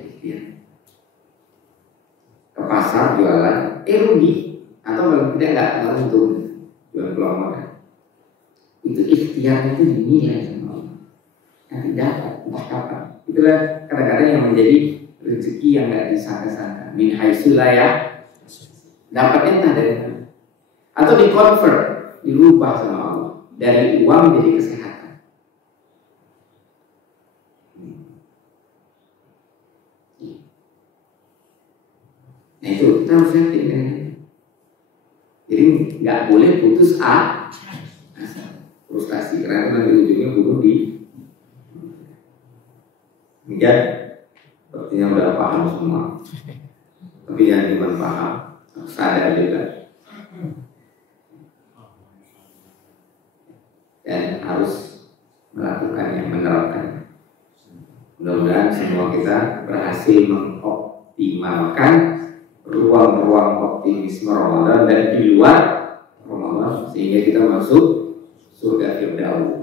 Ke pasar jualan, rugi, atau kalau tidak nggak untung, jual keluar modal. Itu ikhtiar itu dinilai sama Allah. Nanti dapat, entah kapan. Itulah kadang-kadang yang menjadi rezeki yang nggak disangka-sangka. Min haitsu la yahtasib. Dapatnya entah dari mana. Atau di-convert, dirubah sama Allah dari uang menjadi kesehatan. Nah itu kita harus yakin dengan itu. Jadi nggak boleh putus asa. Frustasi karena nanti ujungnya bunuh diri. Demikian, sepertinya udah paham semua. Tapi yang cuma paham, sadar juga. Dan harus melakukannya, menerapkan. Mudah-mudahan semua kita berhasil mengoptimalkan ruang-ruang optimisme Ramadan dan di luar Ramadan sehingga kita masuk surga Firdaus.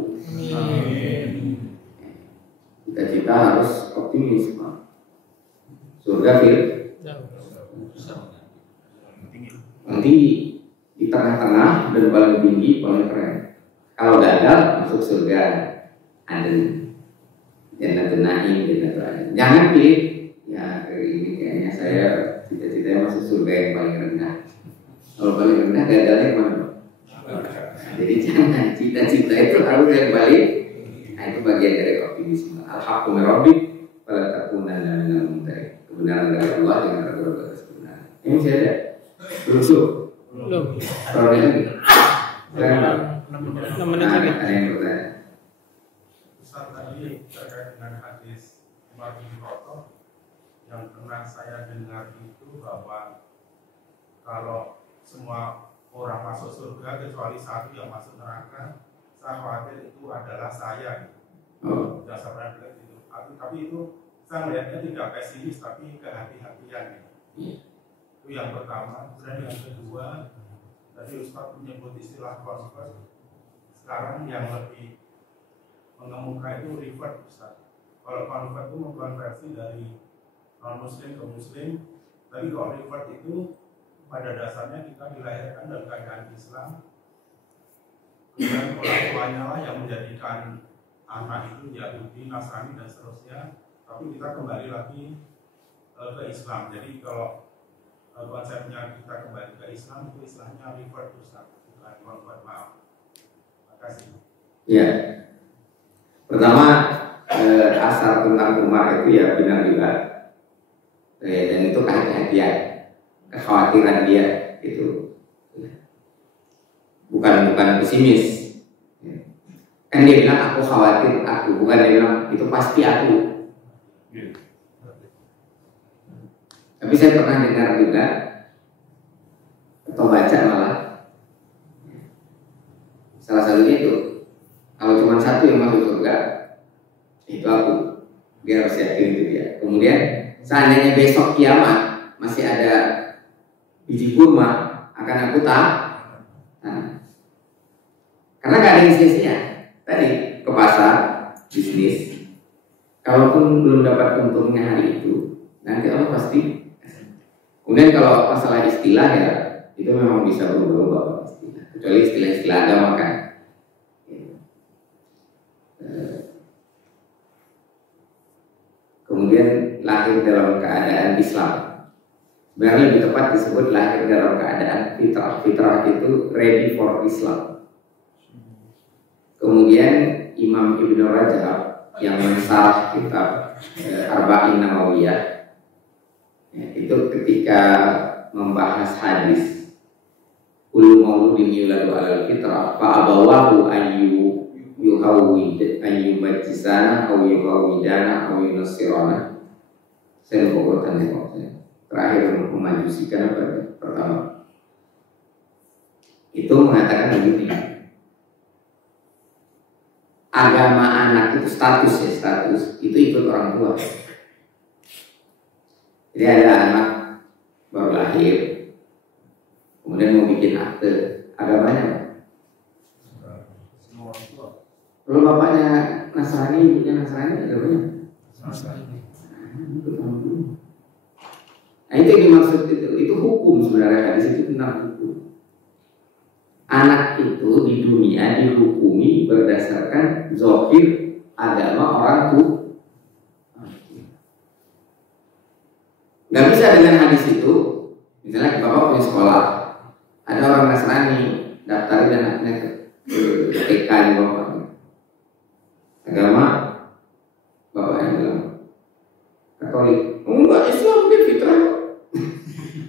Kita harus optimis, Pak. Surga Firdaus. Nanti di tengah-tengah dan paling tinggi, paling keren. Kalau gagal masuk surga Aden, Jannatul Naim, Jannatul Aden. Jangan pilih, ya ini kayaknya saya cita-citanya masuk surga yang paling rendah. Kalau paling rendah gagalnya mana? Jadi jangan cita-cita itu harus yang paling. Nah itu bagian dari optimisme. Al-haqqu min rabbik fala takunanna minal mumtarin. Kebenaran dari Allah jangan ragu-ragu atas kebenaran. Ini masih ada? Belum. Kalau ini 6 menit lagi. Ada yang bertanya. Ustaz tadi terkait dengan hadis Umar bin Khattab yang pernah saya dengar itu bahwa kalau semua orang masuk surga kecuali satu yang masuk neraka, saya khawatir itu adalah saya. Sudah saya pernah bilang gitu. Tapi itu saya melihatnya tidak pesimis tapi kehati-hatian. Itu yang pertama. Dan yang kedua, tadi Ustaz menyebut istilah convert. Sekarang yang lebih mengemuka itu revert, Ustaz. Kalau convert itu mengkonversi dari non muslim ke muslim, tapi kalau revert itu pada dasarnya kita dilahirkan dalam keadaan Islam, kemudian orang tuanya lah yang menjadikan anak itu Yahudi, Nasrani dan seterusnya, tapi kita kembali lagi ke Islam. Jadi kalau konsepnya kita kembali ke Islam itu istilahnya revert, Ustaz, bukan convert. Maaf. Terima kasih. Ya, pertama asal tentang Umar itu ya benar juga, dan itu kehati-hatian, kekhawatiran dia itu bukan pesimis. Kan dia bilang aku khawatir aku, bukan dia bilang itu pasti aku. Tapi saya pernah dengar juga atau baca malah salah satunya itu kalau cuma satu yang masuk surga itu aku, dia harus yakin itu dia. Kemudian seandainya besok kiamat masih ada biji kurma akan aku karena gak ada isi-isinya. Tadi ke pasar bisnis, kalaupun belum dapat untungnya hari itu, nanti Allah pasti. Kemudian kalau masalah istilah ya itu memang bisa berubah-ubah istilah, kecuali istilah-istilah agama kan. Kemudian lahir dalam keadaan Islam. Sebenarnya lebih tepat disebut lahir dalam keadaan fitrah. Fitrah itu ready for Islam. Kemudian Imam Ibnu Rajab yang mensarah kitab Arba'in Nawawiyah itu ketika membahas hadis kullu mauludin yuladu alal fitrah fa abawahu ayyu yuhawwid ayyu majisana aw yuhawwidana aw yunasirana. Saya lupa urutannya maksudnya. Terakhir memajusikan apa pertama itu mengatakan begini, agama anak itu status itu ikut orang tua. Jadi ada anak baru lahir kemudian mau bikin akte agamanya kalau bapaknya Nasrani ibunya Nasrani agamanya nah itu yang dimaksud itu hukum sebenarnya hadis itu tentang hukum. Anak itu di dunia dihukumi berdasarkan zahir agama orang tua. Gak bisa dengan hadis itu. Misalnya bapak punya sekolah, ada orang Nasrani daftarin anaknya ke TK di bapaknya. Agama bapaknya bilang Katolik, enggak Islam dia fitrah.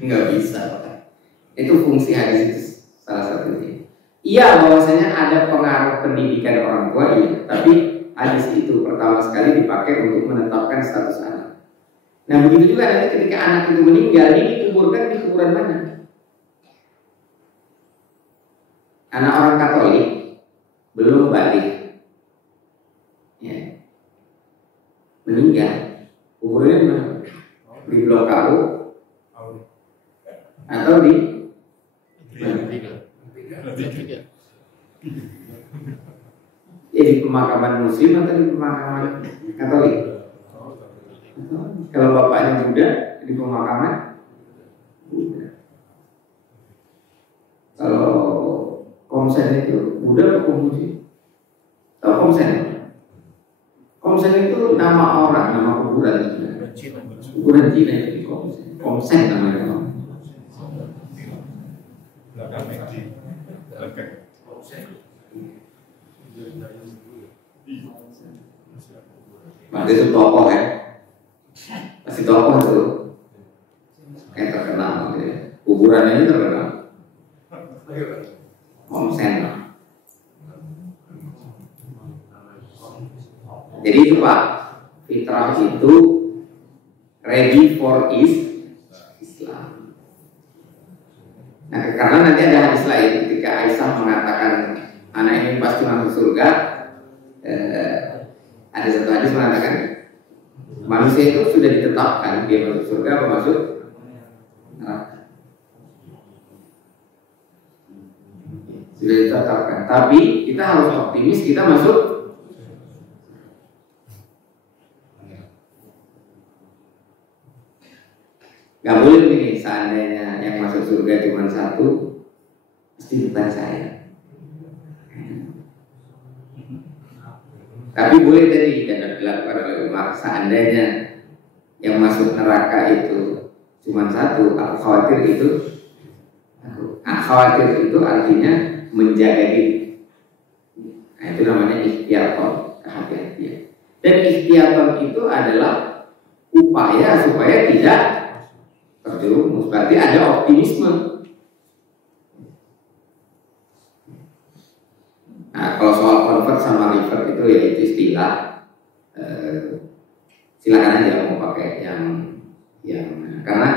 Nggak bisa. Itu fungsi hadis itu salah satunya. Iya bahwasanya ada pengaruh pendidikan orang tua iya, tapi hadis itu pertama sekali dipakai untuk menetapkan status anak. Nah begitu juga nanti ketika anak itu meninggal ini dikuburkan di kuburan mana? Anak orang Katolik belum balik, ya. Meninggal kuburannya di mana? Di Blok KU atau di di pemakaman Muslim atau di pemakaman Katolik? Kalau bapaknya Buddha di pemakaman Buddha. Kalau Komsen itu Buddha atau Konghucu? Tahu Komsen? Komsen itu nama orang, nama kuburan. Kuburan Cina itu di Komsen. Komsen namanya. Berarti itu tokoh ya, pasti tokoh itu yang terkenal gitu ya. Kuburannya ini terkenal. Komsen. Jadi itu Pak, fitrah itu ready for Islam. Nah, karena nanti ada hadis lain ketika Aisyah mengatakan anak ini pasti masuk surga. Ada satu hadis mengatakan manusia itu sudah ditetapkan dia masuk surga atau masuk neraka. Sudah ditetapkan. Tapi kita harus optimis kita masuk. Gak boleh begini, seandainya yang masuk surga cuma satu, pasti bukan saya. Tapi boleh tadi dan dilakukan oleh Umar, seandainya yang masuk neraka itu cuma satu, aku khawatir itu. Khawatir itu artinya menjaga diri. Nah, itu namanya ikhtiyaton, kehati-hatian. Dan ikhtiyaton itu adalah upaya supaya tidak terjerumus, berarti ada optimisme. Nah, kalau soal convert sama revert itu ya itu istilah. Silakan aja mau pakai yang karena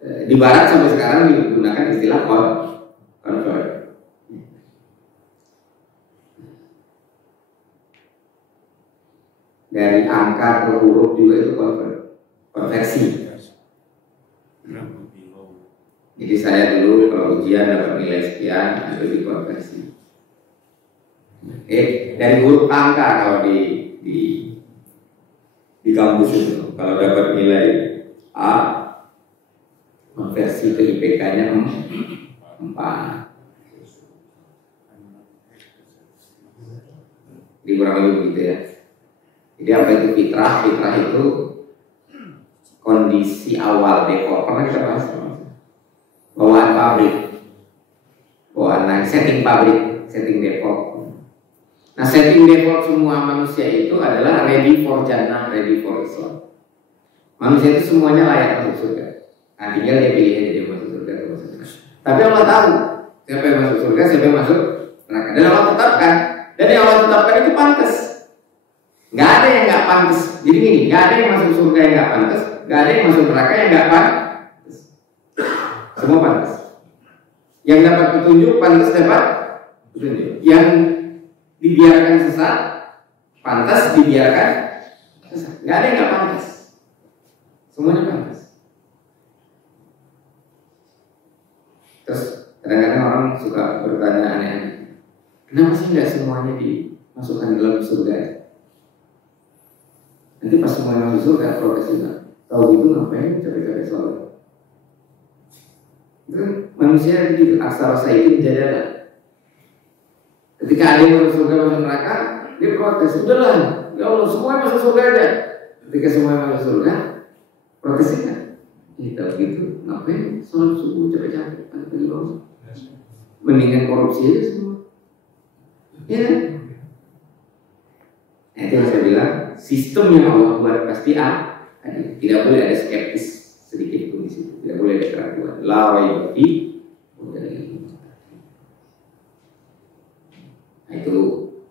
di Barat sampai sekarang digunakan istilah convert. Dari angka ke huruf juga itu konversi. Jadi saya dulu kalau ujian dapat nilai sekian itu dikonversi. Dari huruf angka kalau di kampus itu kalau dapat nilai A konversi ke IPK-nya 4. Jadi kurang lebih begitu ya. Jadi apa itu fitrah? Fitrah itu kondisi awal default. Pernah kita bahas bawaan pabrik, bawaan setting pabrik, setting default. Nah, setting default semua manusia itu adalah ready for jannah, ready for Islam. Manusia itu semuanya layak masuk surga. Nah, tinggal dia pilih aja dia masuk surga atau masuk neraka. Tapi Allah tahu siapa yang masuk surga, siapa yang masuk neraka. Dan Allah tetapkan. Dan yang Allah tetapkan itu pantas. Nggak ada yang nggak pantas. Jadi gini, nggak ada yang masuk surga yang nggak pantas, nggak ada yang masuk neraka yang nggak pantas. Semua pantas. Yang dapat petunjuk pantas dapat petunjuk. Yang dibiarkan sesat pantas dibiarkan sesat. Nggak ada yang nggak pantas. Semuanya pantas. Terus kadang-kadang orang suka bertanya aneh-aneh. Kenapa sih nggak semuanya dimasukkan dalam surga? Nanti pas semuanya masuk surga protes juga. Tahu gitu ngapain capek-capek sholat? Manusia gitu, aksara itu jadalah. Ketika ada yang masuk surga masuk neraka, dia protes. Sudahlah, ya Allah semua masuk surga aja. Ketika semua masuk surga, protesnya kita gitu, ngapain sholat subuh capek-capek? Mendingan korupsi aja semua. Ya. Itu yang saya bilang, sistem yang Allah buat pasti A. Tidak boleh ada skeptis sedikit pun di situ. Tidak boleh ada keraguan. La raiba fi. Nah, itu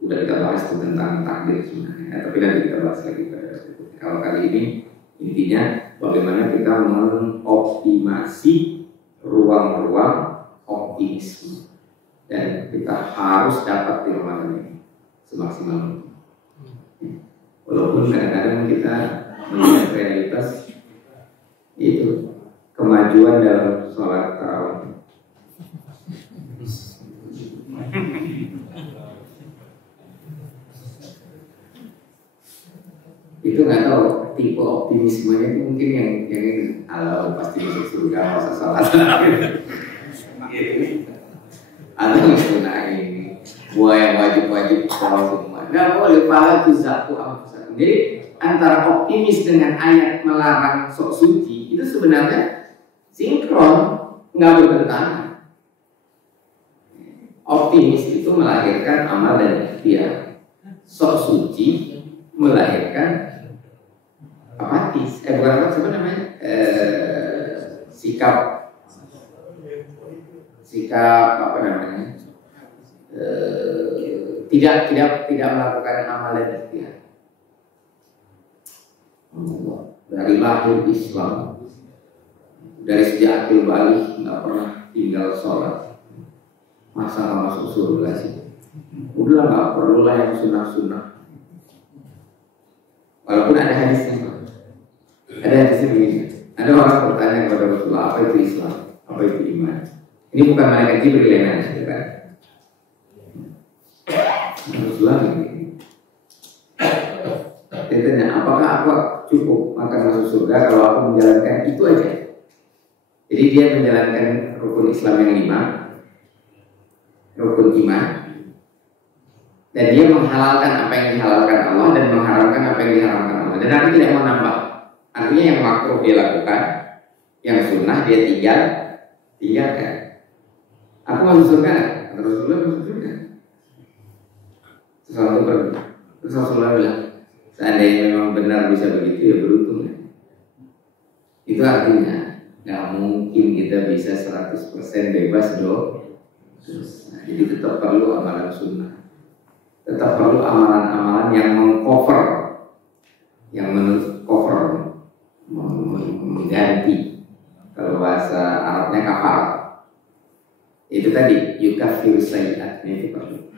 udah kita bahas tentang takdir sebenarnya. Tapi nanti kita bahas lagi pada berikutnya. Kalau kali ini intinya bagaimana kita mengoptimasi ruang-ruang optimisme. Dan kita harus dapat di Ramadan ini semaksimal mungkin. Walaupun kadang-kadang kita melihat realitas itu kemajuan dalam sholat tarawih. Itu nggak tahu tipe optimismenya itu mungkin yang ini kalau pasti masuk surga masa sholat atau misalnya ini buah yang wajib-wajib kalau semua nggak boleh pahala itu zaku. Jadi antara optimis dengan ayat melarang sok suci itu sebenarnya sinkron, nggak bertentangan. Optimis itu melahirkan amal dan ikhtiar. Sok suci melahirkan apatis. Bukan apa sebenarnya namanya? Sikap apa namanya? Tidak melakukan amal dan ikhtiar. Dari lahir Islam, dari sejak akil balik nggak pernah tinggal sholat. Masa nggak masuk surga sih? Udah nggak perlulah yang sunnah-sunnah. Walaupun ada hadisnya, ada hadisnya begini. Ada orang bertanya kepada Rasulullah, apa itu Islam? Apa itu iman? Ini bukan malaikat Jibril yang nanya, kan? Rasulullah begini. Dia tanya, apakah aku cukup makan masuk surga kalau aku menjalankan itu aja? Jadi dia menjalankan rukun Islam yang 5, rukun iman, dan dia menghalalkan apa yang dihalalkan Allah dan mengharamkan apa yang diharamkan Allah. Dan nanti tidak mau nambah. Artinya yang makruh dia lakukan, yang sunnah dia tinggalkan. Aku masuk surga, Rasulullah masuk surga. Terus Rasulullah bilang, seandainya memang benar bisa begitu ya beruntung ya. Itu artinya nggak mungkin kita bisa 100% bebas dosa. Jadi tetap perlu amalan sunnah. tetap perlu amalan-amalan yang mengcover, yang cover, mengganti. Kalau bahasa Arabnya kafar. Itu tadi yukaffiru sayyi'at, itu perlu.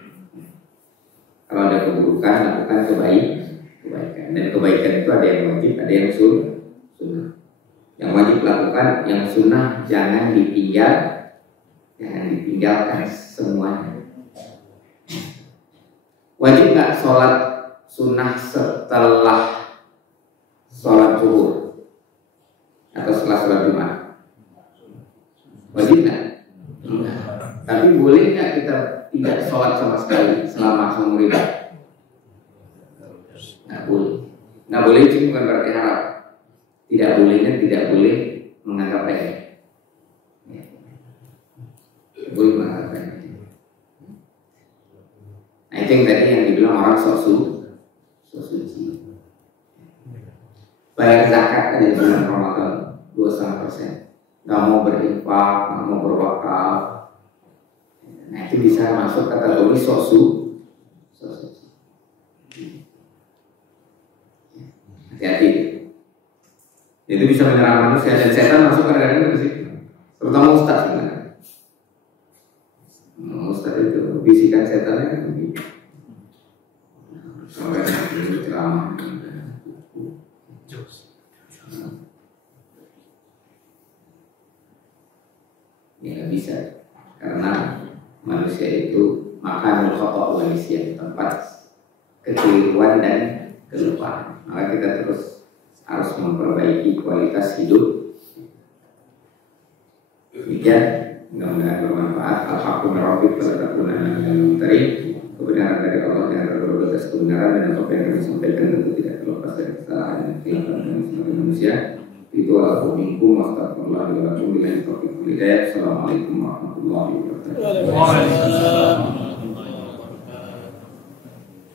Kalau ada keburukan, lakukan kebaikan. Dan kebaikan itu ada yang wajib, ada yang sunnah. Yang wajib lakukan, yang sunnah jangan ditinggalkan semuanya. Wajib nggak sholat sunnah setelah sholat zuhur atau setelah sholat Jumat? Wajib nggak? Tapi boleh nggak kita tidak sholat sama sekali selama seumur hidup? Nggak boleh. Nggak boleh itu bukan berarti haram. Tidak bolehnya tidak boleh menganggap remeh. Boleh menganggap remeh. Nah itu yang tadi yang dibilang orang sok suci. Bayar zakat di bulan Ramadan 2,5%. Nggak mau berinfak, nggak mau berwakaf. Nah itu bisa masuk kategori sok suci. Hati-hati. Itu bisa menyerang manusia dan setan masuk kadang-kadang ke situ. Terutama ustaz sebenarnya. Ustaz itu bisikan setannya kan begitu. Sampai itu ceramah. Ya nggak bisa, karena manusia itu makan khata' wa nisyan, tempat kekeliruan dan kelupaan. Maka kita terus harus memperbaiki kualitas hidup. Demikian, mudah-mudahan bermanfaat. Alhamdulillah Rabbil alamin. Kebenaran dari Allah yang berbuat atas kebenaran dan apa yang kami sampaikan tentu tidak terlepas dari kesalahan dan kehilangan sebagai manusia. Itu adalah minkum astagfirullah wa atubu ilaih. Assalamualaikum warahmatullahi wabarakatuh.